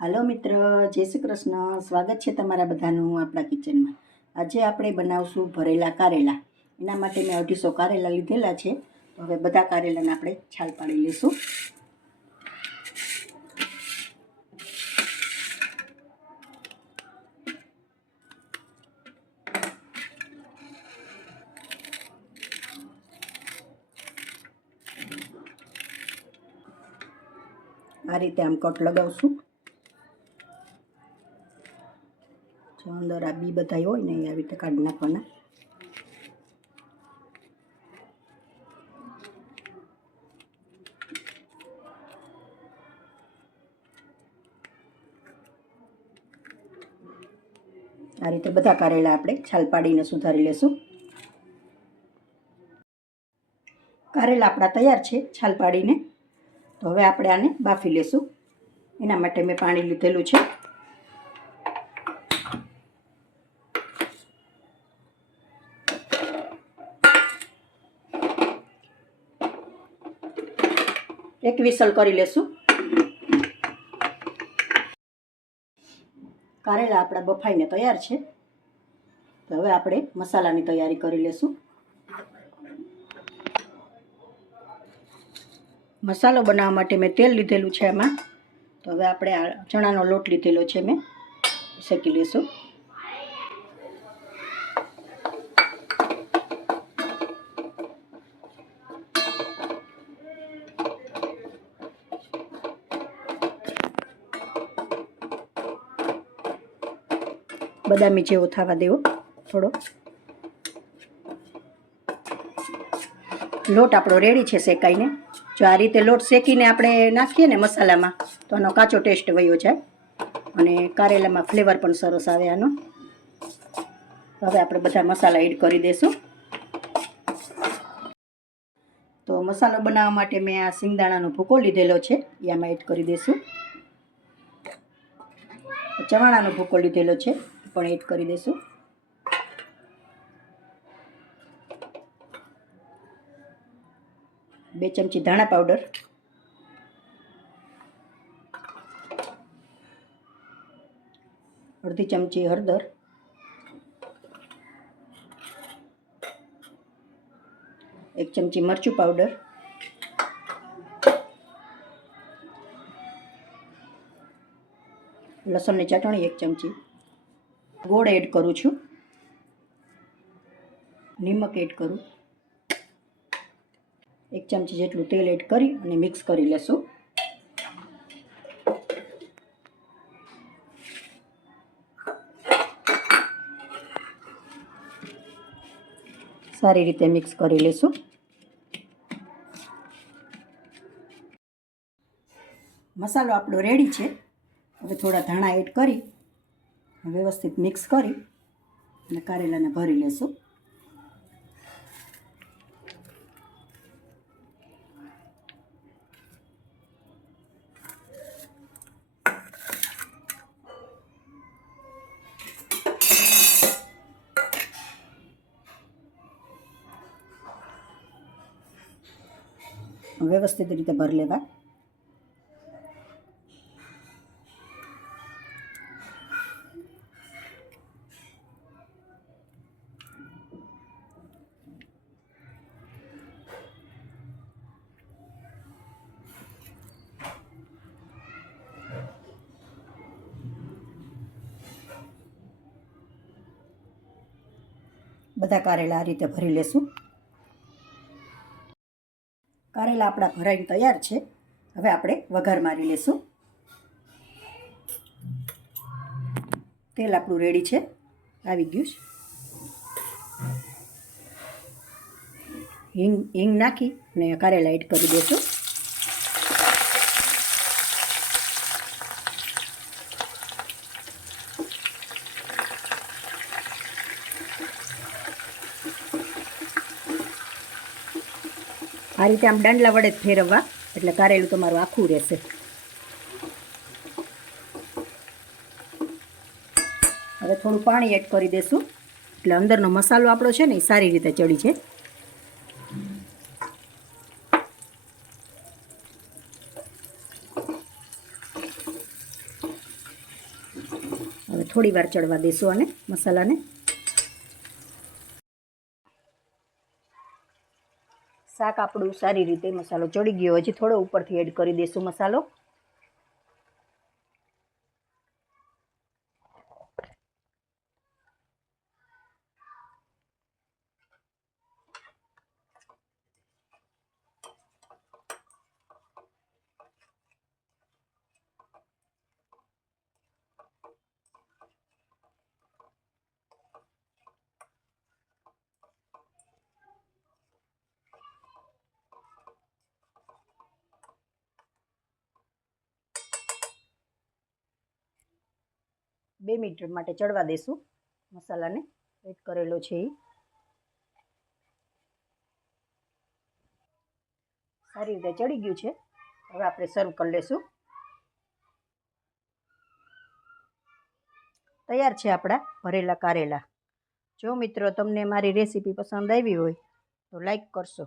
હાલો મિત્ર, જય શ્રી કૃષ્ણ. સ્વાગત છે તમારા બધાનું આપણા કિચનમાં. આજે આપણે બનાવશું ભરેલા કારેલા. એના માટે મેં 250 કારેલા લીધેલા છે. તો હવે બધા કારેલાને આપણે છાલ પાડી લઈશું. આ રીતે આમ કટ લગાવશું. જો અંદર આ બી બધા હોય ને એ આવી રીતે કાઢી નાખવાના. આ રીતે બધા કારેલા આપણે છાલ પાડીને સુધારી લેશું. કારેલા આપણા તૈયાર છે છાલ પાડીને. તો હવે આપણે આને બાફી લેશું. એના માટે મેં પાણી લીધેલું છે. એક વિસલ કરી લેશું. કારેલા આપણા બફાઈને તૈયાર છે. તો હવે આપણે મસાલાની તૈયારી કરી લેશું. મસાલો બનાવવા માટે મેં તેલ લીધેલું છે એમાં. તો હવે આપણે આ ચણાનો લોટ લીધેલો છે મેં, શેકી લેશું. બદામી જેવો થવા દેવો થોડો. લોટ આપણો રેડી છે શેકાઈને. જો આ રીતે લોટ શેકીને આપણે નાખીએ ને મસાલામાં તો આનો કાચો ટેસ્ટ વયો જાય અને કારેલામાં ફ્લેવર પણ સરસ આવે આનો. હવે આપણે બધા મસાલા એડ કરી દઈશું. તો મસાલો બનાવવા માટે મેં આ સિંગદાણાનો ભૂકો લીધેલો છે, એ આમાં એડ કરી દઈશું. ચવાણાનો ભૂકો લીધેલો છે, એ પણ એડ કરી દઈશું. બે ચમચી ધાણા પાવડર, અડધી ચમચી હળદર, એક ચમચી મરચું પાવડર, લસણની ચટણી એક ચમચી, ગોળ એડ કરું છું, નિમક એડ કરું, એક ચમચી જેટલું તેલ એડ કરી અને મિક્સ કરી લેશું. સારી રીતે મિક્સ કરી લેશું. મસાલો આપણો રેડી છે. હવે થોડા ધાણા એડ કરી વ્યવસ્થિત મિક્સ કરી અને કારેલાને ભરી લેશું. વ્યવસ્થિત રીતે ભરી લેવા. બધા કારેલા આ રીતે ભરી લેશું. કારેલા આપણા ભરાઈને તૈયાર છે. હવે આપણે વઘાર મારી લેશું. તેલ આપણું રેડી છે, આવી ગયું છે. હિંગ નાખી અને કારેલા એડ કરી દઈશું. આ રીતે આમ દાંડલા વડે જ ફેરવવા, એટલે કારેલું તમારું આખું રહેશે. હવે થોડું પાણી એડ કરી દઈશું એટલે અંદરનો મસાલો આપણો છે ને એ સારી રીતે ચડી છે. હવે થોડી વાર ચડવા દઈશું આને મસાલાને. શાક આપણું સારી રીતે મસાલો ચડી ગયો. હજી થોડો ઉપરથી એડ કરી દઈશું મસાલો. બે મિનિટ માટે ચડવા દઈશું મસાલાને. એડ કરેલો છે એ સારી રીતે ચડી ગયું છે. હવે આપણે સર્વ કરી લઈશું. તૈયાર છે આપણા ભરેલા કારેલા. જો મિત્રો તમને મારી રેસીપી પસંદ આવી હોય તો લાઈક કરશો.